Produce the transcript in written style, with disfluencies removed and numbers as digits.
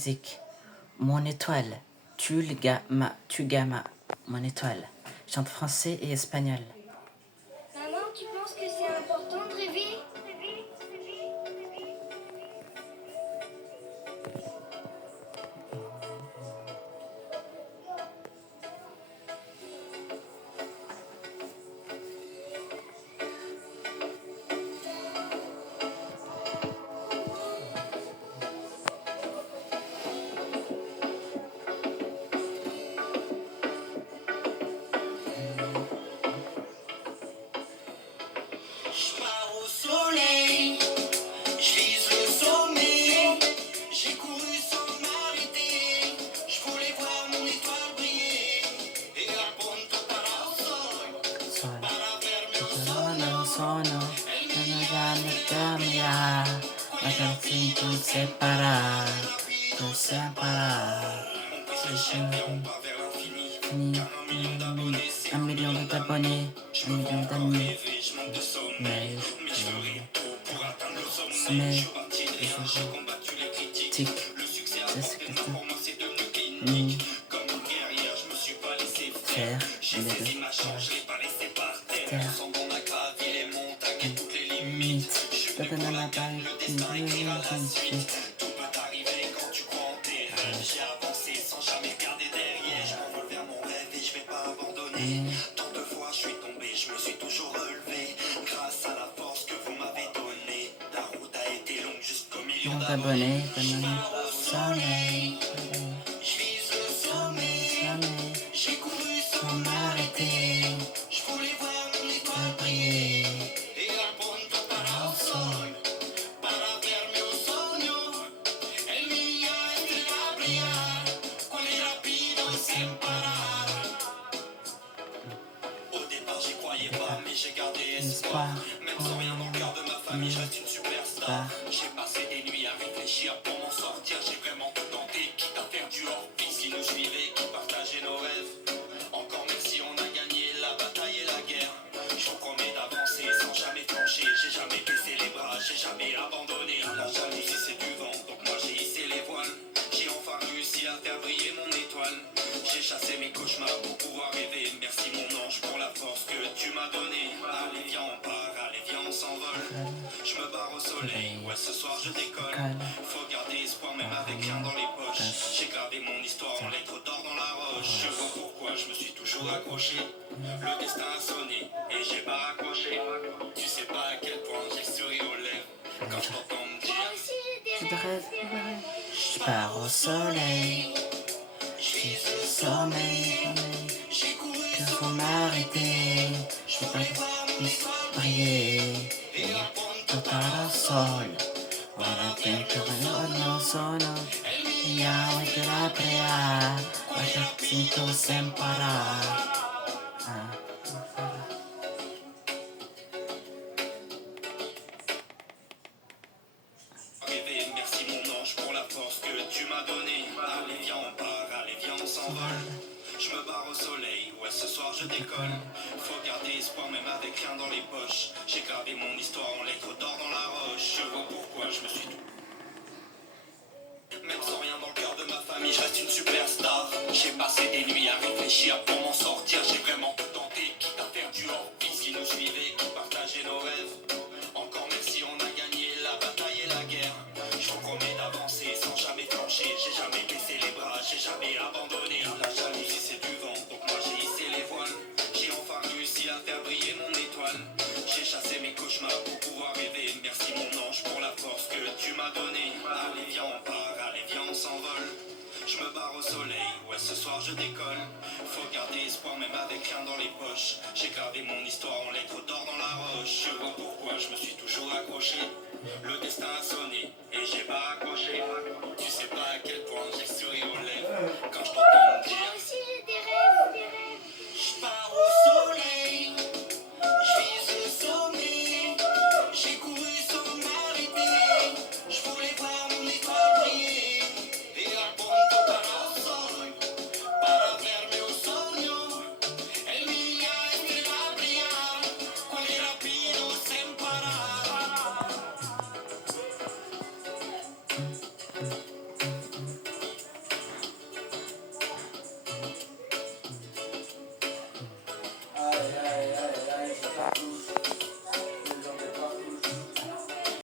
musique. Mon étoile, tu gamma, mon étoile. Chante français et espagnol. Maman, tu penses que c'est important de rêver? Sono, la canzone tu separar, un million d'abonnés, un million d'amis, mais tic, c'est ce que nous faire, Tant de fois je suis tombé, je me suis toujours relevé. Grâce à la force que vous m'avez donnée, la route a été longue jusqu'au million d'abonnés. Soleil, Je vise le sommet, j'ai couru sans m'arrêter, je voulais voir mon étoile briller. y al punto para el sol, para verme un sueño. El día entra a brillar, con el rapido sin parar. Au départ j'y croyais pas, mais j'ai gardé espoir. Même sans rien dans le cœur de ma famille, je reste une superstar. J'ai passé des nuits à réfléchir pour m'en sortir. J'ai vraiment tout tenté, quitte à faire du hors-piste. Qui nous suivait, qui partageait nos rêves. Encore merci, on a gagné la bataille et la guerre. Je vous promets d'avancer sans jamais flancher. J'ai jamais baissé les bras, j'ai jamais abandonné. La jalousie c'est du vent, donc moi j'ai hissé les voiles. J'ai enfin réussi à faire briller mon étoile. J'ai chassé mes cauchemars pour pouvoir rêver. Merci mon ange pour la force que tu m'as donnée. Allez viens on part, allez viens on s'envole. Je me barre au soleil, ouais ce soir je décolle. Faut garder espoir même avec rien dans les poches. J'ai gravé mon histoire en lettres d'or dans la roche. Je vois pourquoi je me suis toujours accroché. Le destin a sonné et j'ai pas accroché. Tu sais pas à quel point j'ai le sourire aux lèvres quand je t'entends me Moi dire aussi j'ai des Je rêves. rêve, je pars au soleil, je vise le sommeil, j'ai couru que faut m'arrêter, je veux pas briller, para el sol, ora dentro no sono, ya voy a la prea, vaya sinto sem parar. rêver. Merci mon ange pour la force que tu m'as donnée. Allez viens on part, allez viens on s'envole. Je me barre au soleil, ouais ce soir je décolle. Faut garder espoir même avec rien dans les poches. J'ai gravé mon histoire en lettres d'or dans la roche. Je vois pourquoi je me suis tout. Même sans rien dans le cœur de ma famille, je reste une superstar. J'ai passé des nuits à réfléchir pour m'en sortir. J'ai vraiment tout tenté, quitte à faire du hors-piste. Qui nous suivait, qui partageait nos rêves. Encore merci, on a gagné la bataille et la guerre. Je vous promets d'avancer sans jamais flancher. J'ai jamais baissé les bras, j'ai jamais abandonné. La jalousie c'est du vent, donc moi j'ai hissé les voiles. J'ai enfin réussi à faire briller mon étoile. J'ai chassé mes cauchemars pour pouvoir rêver. Merci mon ange pour la force que tu m'as donnée. Allez viens on part, allez viens on s'envole. Je me barre au soleil, ouais ce soir je décolle. Faut garder espoir même avec rien dans les poches. J'ai gravé mon histoire en lettres d'or dans la roche. Je vois pourquoi je me suis toujours accroché. Le destin a sonné et j'ai pas accroché. Tu sais pas à quel point j'ai le sourire aux lèvres quand je t'entends me Moi dire aussi j'ai des rêves. je pars au soleil, je vise le sommet. J'ai couru sans m'arrêter. Je voulais voir mon étoile briller. Et al punto para el sol, para verme un sueño. El día entra a brillar, con el rapido sin parar.